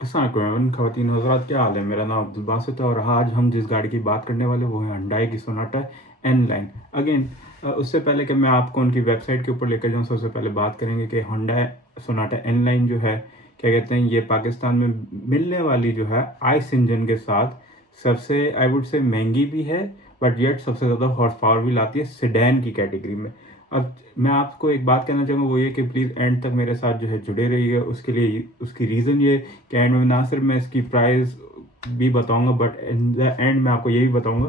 अस्सलाम ख़वातीन हज़रात, क्या हाल है। मेरा नाम अब्दुल बासित है और आज हम जिस गाड़ी की बात करने वाले वो है हुंडई की सोनाटा एन लाइन। अगेन उससे पहले कि मैं आपको उनकी वेबसाइट के ऊपर लेकर जाऊँ, सबसे पहले बात करेंगे कि हुंडई सोनाटा एन लाइन जो है, क्या कहते हैं, ये पाकिस्तान में मिलने वाली जो है आइस इंजन के साथ सबसे आई वुड से महंगी भी है, बट येट सबसे ज़्यादा हॉर्स पावर भी लाती है सेडान की कैटेगरी में। अब मैं आपको एक बात कहना चाहूँगा, वो ये कि प्लीज़ एंड तक मेरे साथ जो है जुड़े रहिए। उसके लिए उसकी रीज़न ये कि एंड में ना सिर्फ मैं इसकी प्राइस भी बताऊंगा, बट इन द एंड मैं आपको ये भी बताऊंगा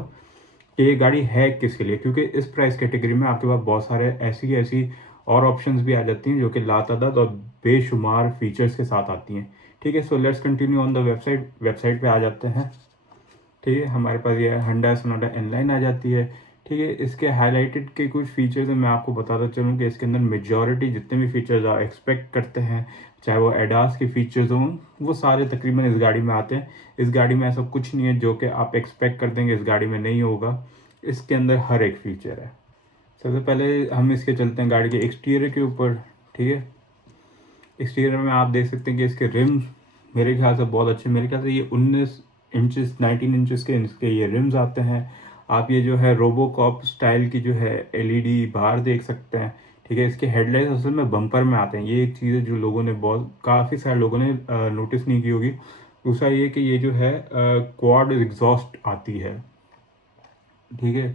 कि ये गाड़ी है किसके लिए, क्योंकि इस प्राइस कैटेगरी में आपके पास बहुत सारे ऐसी ऐसी और ऑप्शंस भी आ जाती हैं जो कि लातादाद और बेशुमार फीचर्स के साथ आती हैं। ठीक है, so let's continue on the website पे आ जाते हैं। ठीक है, हमारे पास ये Hyundai सोनाटा इनलाइन आ जाती है। ठीक है, इसके हाईलाइटेड के कुछ फीचर्स हैं, मैं आपको बताता चलूँ कि इसके अंदर मेजॉरिटी जितने भी फीचर्स आप एक्सपेक्ट करते हैं, चाहे वो एडास के फीचर्स हों, वो सारे तकरीबन इस गाड़ी में आते हैं। इस गाड़ी में ऐसा कुछ नहीं है जो कि आप एक्सपेक्ट कर देंगे इस गाड़ी में नहीं होगा। इसके अंदर हर एक फीचर है। सबसे पहले हम इसके चलते हैं गाड़ी के एक्सटीरियर के ऊपर। ठीक है, एक्सटीरियर में आप देख सकते हैं कि इसके रिम्स मेरे ख्याल से बहुत अच्छे, मेरे ख्याल से ये 19 इंचेस 19 इंचेस के इसके ये रिम्स आते हैं। आप ये जो है रोबोकॉप स्टाइल की जो है एलईडी बाहर देख सकते हैं। ठीक है, इसके हेडलाइट्स असल में बम्पर में आते हैं। ये एक चीज़ है जो लोगों ने बहुत काफ़ी सारे लोगों ने नोटिस नहीं की होगी। दूसरा ये कि ये जो है क्वाड एग्जॉस्ट आती है। ठीक है,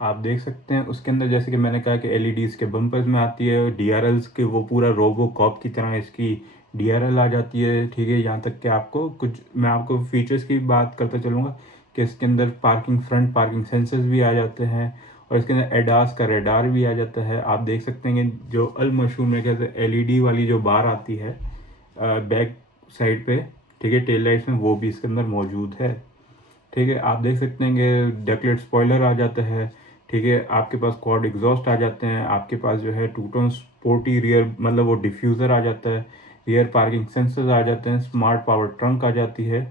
आप देख सकते हैं उसके अंदर, जैसे कि मैंने कहा कि एलईडीज़ के बम्पर्स में आती है, डीआरएल्स के वो पूरा रोबो कॉप की तरह इसकी डीआरएल आ जाती है। ठीक है, यहाँ तक कि आपको कुछ मैं आपको फीचर्स की बात करता चलूँगा कि इसके अंदर फ्रंट पार्किंग सेंसर्स भी आ जाते हैं और इसके अंदर एडास का रेडार भी आ जाता है। आप देख सकते हैं कि जो अल मशहूर में कहते एलईडी वाली जो बार आती है बैक साइड पे, ठीक है, टेल लाइट्स में, वो भी इसके अंदर मौजूद है। ठीक है, आप देख सकते हैं कि डेकलेट स्पॉइलर आ जाता है। ठीक है, आपके पास क्वाड एग्जॉस्ट आ जाते हैं, आपके पास जो है टू टोन स्पोर्टी रियर मतलब वो डिफ्यूज़र आ जाता है, रियर पार्किंग सेंसर्स आ जाते हैं, स्मार्ट पावर ट्रंक आ जाती है।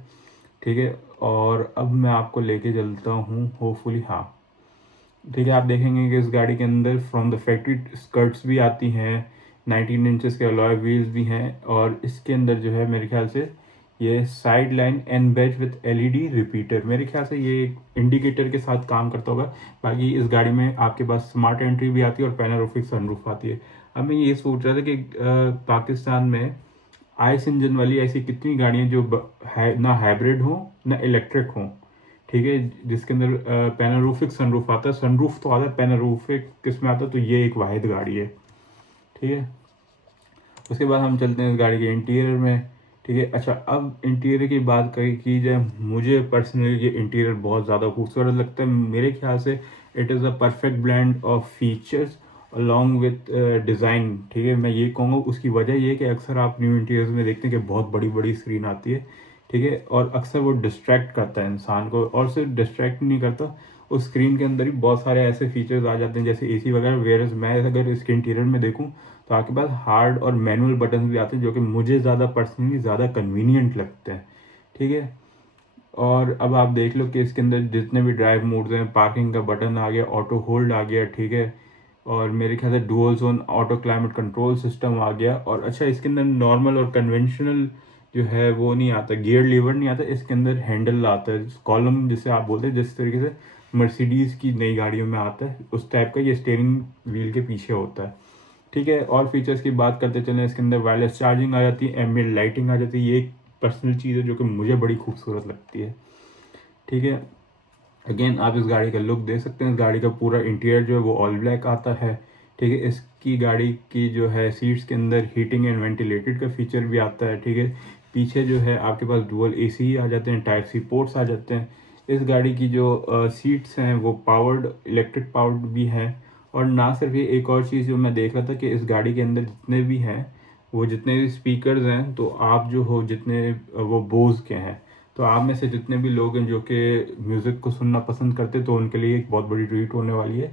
ठीक है, और अब मैं आपको लेके चलता हूँ होपफुली। हाँ, ठीक है, आप देखेंगे कि इस गाड़ी के अंदर फ्रॉम द फैक्ट्री स्कर्ट्स भी आती हैं, 19 इंचेस के अलॉय व्हील्स भी हैं, और इसके अंदर जो है मेरे ख्याल से ये side line and batch with LED repeater, मेरे ख्याल से ये एक इंडिकेटर के साथ काम करता होगा। बाकी इस गाड़ी में आपके पास स्मार्ट एंट्री भी आती है और पैनोरामिक सनरूफ आती है। अब मैं ये सोच रहा था कि पाकिस्तान में आइस इंजन वाली ऐसी कितनी गाड़ियाँ जो ना हाइब्रिड हो ना इलेक्ट्रिक हो। ठीक है, जिसके अंदर पैनोरामिक सनरूफ आता है, सनरूफ तो आता है, पैनोरामिक किस में आता है, तो ये एक वाहिद गाड़ी है। ठीक है, उसके बाद हम चलते हैं इस गाड़ी के इंटीरियर में। ठीक है, अच्छा, अब इंटीरियर की बात की जाए, मुझे पर्सनली ये इंटीरियर बहुत ज़्यादा खूबसूरत लगता है। मेरे ख्याल से it is a perfect blend of features along with design. ठीक है, मैं ये कहूँगा उसकी वजह ये है कि अक्सर आप न्यू इंटीरियर्स में देखते हैं कि बहुत बड़ी बड़ी स्क्रीन आती है। ठीक है, और अक्सर वो डिस्ट्रैक्ट करता है इंसान को, और सिर्फ डिस्ट्रैक्ट नहीं करता, उस स्क्रीन के अंदर ही बहुत सारे ऐसे फीचर्स आ जाते हैं जैसे एसी वगैरह। वेयर मैं अगर इसके इंटीरियर में देखूँ तो आपके पास हार्ड और मैनुअल बटन भी आते हैं जो कि मुझे ज़्यादा पर्सनली ज़्यादा कन्वीनियंट लगते हैं। ठीक है, और अब आप देख लो कि इसके अंदर जितने भी ड्राइव मोड्स हैं, पार्किंग का बटन आ गया, ऑटो होल्ड आ गया। ठीक है, और मेरे ख्याल से dual zone auto climate control system आ गया। और अच्छा, इसके अंदर नॉर्मल और कन्वेंशनल जो है वो नहीं आता, गियर लीवर नहीं आता, इसके अंदर हैंडल आता है, कॉलम जिसे आप बोलते हैं, जिस तरीके से मर्सिडीज़ की नई गाड़ियों में आता है उस टाइप का ये स्टीयरिंग व्हील के पीछे होता है। ठीक है, और फीचर्स की बात करते चलें, इसके अंदर वायरलेस चार्जिंग आ जाती है, एम्बिएंट लाइटिंग आ जाती है। ये एक पर्सनल चीज़ है जो कि मुझे बड़ी खूबसूरत लगती है। ठीक है, अगेन आप इस गाड़ी का लुक दे सकते हैं। इस गाड़ी का पूरा इंटीरियर जो है वो ऑल ब्लैक आता है। ठीक है, इसकी गाड़ी की जो है सीट्स के अंदर हीटिंग एंड वेंटिलेटेड का फीचर भी आता है। ठीक है, पीछे जो है आपके पास डुअल एसी आ जाते हैं, टाइप सी पोर्ट्स आ जाते हैं। इस गाड़ी की जो सीट्स हैं वो पावर्ड इलेक्ट्रिक पावर्ड भी हैं। और ना सिर्फ ये, एक और चीज़ जो मैं देख रहा था कि इस गाड़ी के अंदर जितने भी हैं, वो जितने भी स्पीकर्स हैं, तो आप जो हो जितने वो बोज के हैं, तो आप में से जितने भी लोग हैं जो कि म्यूज़िक को सुनना पसंद करते, तो उनके लिए एक बहुत बड़ी ट्रीट होने वाली है।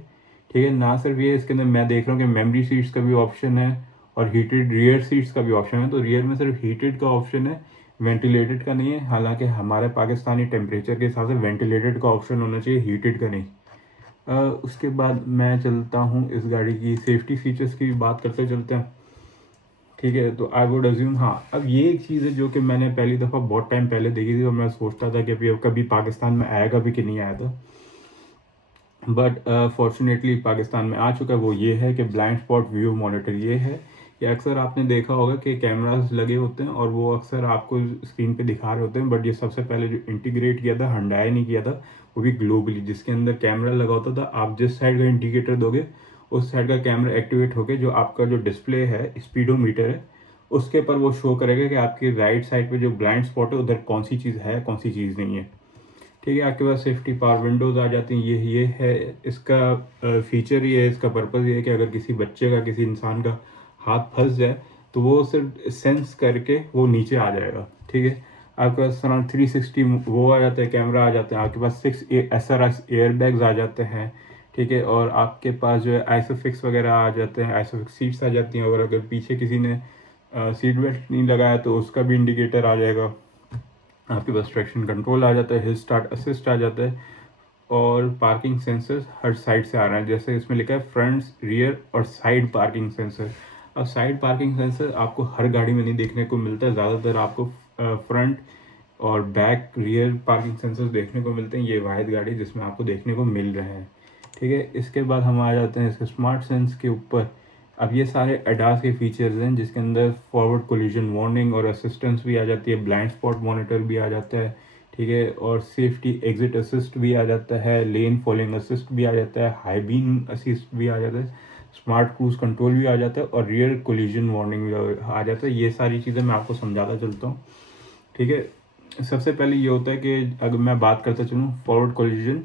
ठीक है, ना सिर्फ ये, इसके अंदर मैं देख रहा हूँ कि मेमोरी सीट्स का भी ऑप्शन है और हीटेड रियर सीट्स का भी ऑप्शन है। तो रियर में सिर्फ हीटेड का ऑप्शन है, वेंटिलेटेड का नहीं है। हालांकि हमारे पाकिस्तानी टेम्परेचर के हिसाब से वेंटिलेटेड का ऑप्शन होना चाहिए, हीटेड का नहीं। उसके बाद मैं चलता हूँ इस गाड़ी की सेफ्टी फीचर्स की भी बात करते चलते हैं। ठीक है, तो आई वुड अज्यूम हाँ, अब ये एक चीज़ है जो कि मैंने पहली दफ़ा बहुत टाइम पहले देखी थी और मैं सोचता था कि अभी अब कभी पाकिस्तान में आएगा भी कि नहीं आया था, बट फॉर्चुनेटली पाकिस्तान में आ चुका है। वो ये है कि ब्लाइंड स्पॉट व्यू मॉनिटर ये है कि अक्सर आपने देखा होगा कि कैमरास लगे होते हैं और वो अक्सर आपको स्क्रीन पे दिखा रहे होते हैं, बट ये सबसे पहले जो इंटीग्रेट किया था Hyundai ने किया था, वो भी ग्लोबली, जिसके अंदर कैमरा लगा होता था। आप जिस साइड का इंडिकेटर दोगे उस साइड का कैमरा एक्टिवेट होकर जो आपका जो डिस्प्ले है, स्पीडोमीटर है, उसके पर वो शो करेगा कि आपकी राइट साइड पे जो ब्लाइंड स्पॉट है उधर कौन सी चीज़ है, कौन सी चीज़ नहीं है। ठीक है, आपके पास सेफ्टी पावर विंडोज़ आ जाती हैं। ये है इसका फीचर, ये है इसका पर्पज़, ये है कि अगर किसी बच्चे का, किसी इंसान का हाथ फंस जाए तो वो सिर्फ सेंस करके वो नीचे आ जाएगा। ठीक है, आपके पास अराउंड 360 वो आ जाता है, कैमरा आ जाता है, आपके पास 6 SRS एयर बैग्स आ जाते हैं। ठीक है, और आपके पास जो है आइसोफिक्स वगैरह आ जाते हैं, आइसोफिक्स सीट्स आ जाती हैं, और अगर पीछे किसी ने सीट बेल्ट नहीं लगाया तो उसका भी इंडिकेटर आ जाएगा। आपके पास ट्रैक्शन कंट्रोल आ जाता है, हिल स्टार्ट असिस्ट आ जाता है, और पार्किंग सेंसर हर साइड से आ रहा है, जैसे इसमें लिखा है फ्रंट, रियर और साइड पार्किंग सेंसर। अब साइड पार्किंग सेंसर आपको हर गाड़ी में नहीं देखने को मिलता है, ज़्यादातर आपको फ्रंट और बैक रियर पार्किंग सेंसर देखने को मिलते हैं। ये वाहिद गाड़ी जिसमें आपको देखने को मिल रहे हैं। ठीक है, इसके बाद हम आ जाते हैं इसके स्मार्ट सेंस के ऊपर। अब ये सारे एडास के फीचर्स हैं जिसके अंदर फॉरवर्ड कोलिजन वार्निंग और असिस्टेंस भी आ जाती है, ब्लाइंड स्पॉट मॉनिटर भी आ जाता है। ठीक है, और सेफ्टी एग्जिट असिस्ट भी आ जाता है, लेन फॉलोइंग असिस्ट भी आ जाता है, हाई बीम असिस्ट भी आ जाता है, स्मार्ट क्रूज कंट्रोल भी आ जाता है, और रियर कोलिजन वार्निंग भी आ जाता है। ये सारी चीज़ें मैं आपको समझाता चलता हूँ। ठीक है, सबसे पहले ये होता है कि अगर मैं बात करता चलूँ फॉरवर्ड कोलिजन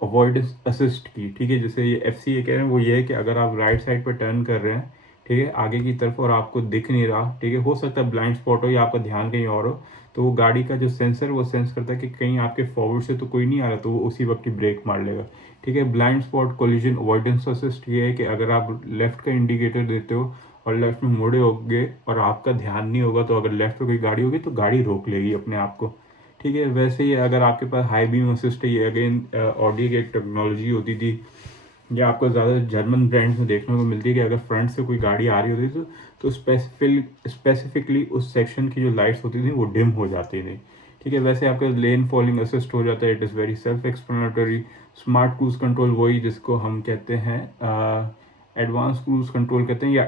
अवॉइडेंस असिस्ट की। ठीक है, जैसे ये FCA कह रहे हैं वो ये है कि अगर आप राइट साइड पर टर्न कर रहे हैं, ठीक है, आगे की तरफ, और आपको दिख नहीं रहा, ठीक है, हो सकता है ब्लाइंड स्पॉट हो या आपका ध्यान कहीं और हो, तो वो गाड़ी का जो सेंसर वो सेंस करता है कि कहीं आपके फॉरवर्ड से तो कोई नहीं आ रहा, तो वो उसी वक्त ही ब्रेक मार लेगा। ठीक है, blind spot collision avoidance assist ये है कि अगर आप लेफ्ट का इंडिकेटर देते हो और लेफ्ट में मुड़े होगे और आपका ध्यान नहीं होगा, तो अगर लेफ्ट में कोई गाड़ी होगी तो गाड़ी रोक लेगी अपने आप को। ठीक है, वैसे ही अगर आपके पास हाई बीम असिस्ट है, ये अगेन ऑडी की एक टेक्नोलॉजी होती थी, ये आपको ज़्यादा जर्मन ब्रांड्स में देखने को मिलती है कि अगर फ्रंट से कोई गाड़ी आ रही होती थी तो स्पेसिफिकली उस सेक्शन की जो लाइट्स होती थी वो डिम हो जाती थी। ठीक है, वैसे आपका लेन फॉलोइंग असिस्ट हो जाता है, it is very self explanatory. Smart cruise control वही जिसको हम कहते हैं एडवांस क्रूज कंट्रोल कहते हैं, या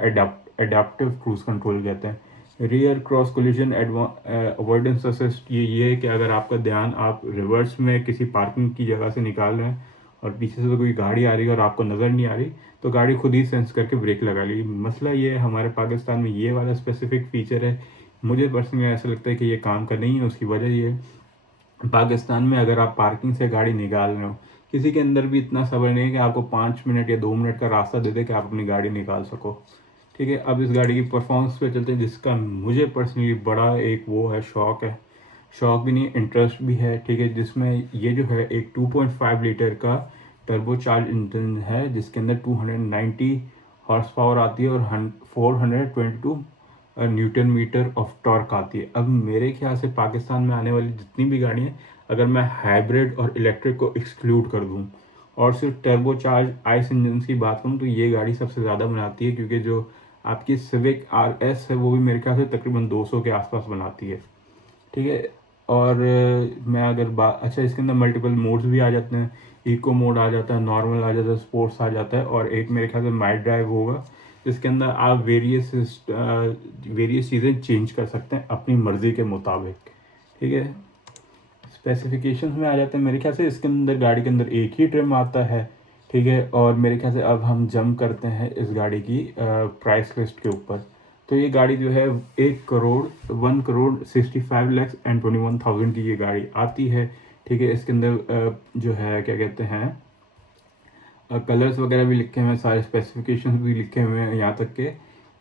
एडाप्टिव क्रूज कंट्रोल कहते हैं। Rear cross collision avoidance assist ये है कि अगर आपका ध्यान, आप रिवर्स में किसी पार्किंग की जगह से निकाल रहे हैं और पीछे से तो कोई गाड़ी आ रही है और आपको नज़र नहीं आ रही, तो गाड़ी खुद ही सेंस करके ब्रेक लगा ली। मसला ये है हमारे पाकिस्तान में ये वाला स्पेसिफिक फीचर है, मुझे पर्सनली ऐसा लगता है कि ये काम का नहीं है। उसकी वजह ये है, पाकिस्तान में अगर आप पार्किंग से गाड़ी निकाल रहे हो, किसी के अंदर भी इतना सब्र नहीं है कि आपको 5 मिनट या 2 मिनट का रास्ता दे दे कि आप अपनी गाड़ी निकाल सको। ठीक है, अब इस गाड़ी की परफॉर्मेंस पे चलते हैं, जिसका मुझे पर्सनली बड़ा एक वो है, शौक है, शौक भी नहीं, इंटरेस्ट भी है। ठीक है, जिसमें ये जो है एक 2.5 लीटर का टर्बो चार्ज इंजन है जिसके अंदर 290 हॉर्स पावर आती है और 422 न्यूटन मीटर ऑफ टॉर्क आती है। अब मेरे ख्याल से पाकिस्तान में आने वाली जितनी भी गाड़ियाँ, अगर मैं हाइब्रिड और इलेक्ट्रिक को एक्सक्लूड कर दूँ और सिर्फ टर्बो चार्ज आइस इंजन की बात करूँ, तो ये गाड़ी सबसे ज़्यादा बनाती है, क्योंकि जो आपकी सिविक RS है वो भी मेरे ख्याल से तकरीबन 200 के आसपास बनाती है। ठीक है, और मैं अगर बात, अच्छा, इसके अंदर मल्टीपल मोड्स भी आ जाते हैं, इको मोड आ जाता है, नॉर्मल आ जाता है, स्पोर्ट्स आ जाता है, और एक मेरे ख्याल से माइट ड्राइव होगा जिसके अंदर आप वेरियस चीज़ें चेंज कर सकते हैं अपनी मर्ज़ी के मुताबिक। ठीक है, स्पेसिफिकेशंस में आ जाते हैं, मेरे ख्याल से इसके अंदर, गाड़ी के अंदर एक ही ट्रिम आता है। ठीक है, और मेरे ख्याल से अब हम जंप करते हैं इस गाड़ी की प्राइस लिस्ट के ऊपर। तो ये गाड़ी जो है 1,65,21,000 की ये गाड़ी आती है। ठीक है, इसके अंदर जो है क्या कहते हैं, कलर्स वगैरह भी लिखे हुए हैं, सारे स्पेसिफिकेशंस भी लिखे हुए हैं, यहाँ तक के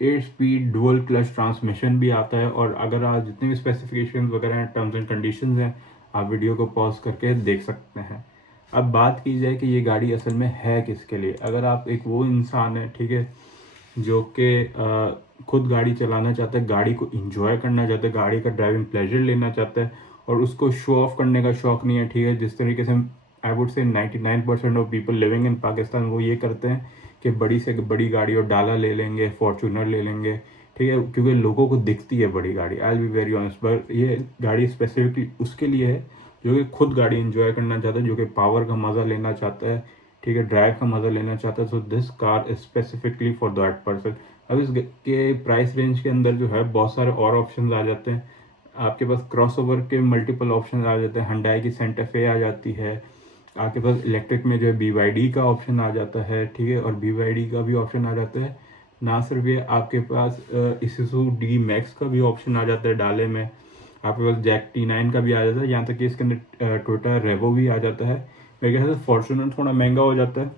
8 स्पीड डुअल क्लच ट्रांसमिशन भी आता है। और अगर आप जितने भी स्पेसिफिकेशंस वगैरह हैं, टर्म्स एंड कंडीशंस हैं, आप वीडियो को पॉज करके देख सकते हैं। अब बात की जाए कि ये गाड़ी असल में है किसके लिए। अगर आप एक वो इंसान है, ठीक है, जो कि खुद गाड़ी चलाना चाहता है, गाड़ी को इंजॉय करना चाहता है, गाड़ी का ड्राइविंग प्लेजर लेना चाहता है, और उसको शो ऑफ करने का शौक़ नहीं है। ठीक है, जिस तरीके से I would say 99% of people living in Pakistan वो ये करते हैं कि बड़ी से बड़ी गाड़ी और डाला ले लेंगे, फॉर्चूनर ले लेंगे, ठीक ठीक है, क्योंकि लोगों को दिखती है बड़ी गाड़ी, I will be very honest, पर ये गाड़ी स्पेसिफिकली उसके लिए है जो कि खुद गाड़ी एंजॉय करना चाहता है, जो कि पावर का मज़ा लेना चाहता है, ठीक है, ड्राइव का मज़ा लेना चाहता है। So this car is specifically for that person. अब इस के प्राइस रेंज के अंदर जो है बहुत सारे और ऑप्शन आ जाते हैं आपके पास, क्रॉसओवर के मल्टीपल ऑप्शन आ जाते हैं, Hyundai की सेंटा फे आ जाती है, आपके पास इलेक्ट्रिक में जो है BYD का ऑप्शन आ जाता है, ठीक है, और BYD का भी ऑप्शन आ जाता है। ना सिर्फ ये, आपके पास Isuzu D-Max का भी ऑप्शन आ जाता है डाले में, आपके पास जैक T9 का भी आ जाता है, यहाँ तक कि इसके अंदर टोयोटा रेवो भी आ जाता है। मेरे ख्याल से फॉर्च्यूनर थोड़ा महंगा हो जाता है,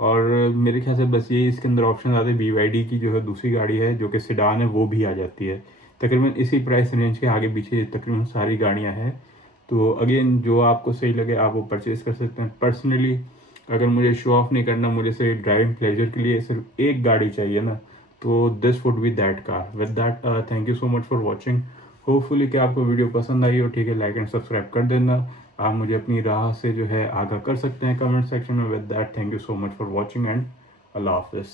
और मेरे ख्याल से बस ये इसके अंदर ऑप्शन आते हैं। BYD की जो है दूसरी गाड़ी है जो कि सेडान है, वो भी आ जाती है। तकरीबन इसी प्राइस रेंज के आगे पीछे तकरीबन सारी गाड़ियाँ हैं। तो अगेन जो आपको सही लगे आप वो परचेज़ कर सकते हैं। पर्सनली अगर मुझे शो ऑफ नहीं करना, मुझे सिर्फ ड्राइविंग प्लेजर के लिए सिर्फ एक गाड़ी चाहिए ना, तो this would be that car. With that thank you so much for watching. Hopefully कि आपको वीडियो पसंद आई हो, ठीक है, लाइक एंड सब्सक्राइब कर देना। आप मुझे अपनी राह से जो है आगाह कर सकते हैं कमेंट सेक्शन में। With that thank you so much for watching and अल्लाह हाफिज़।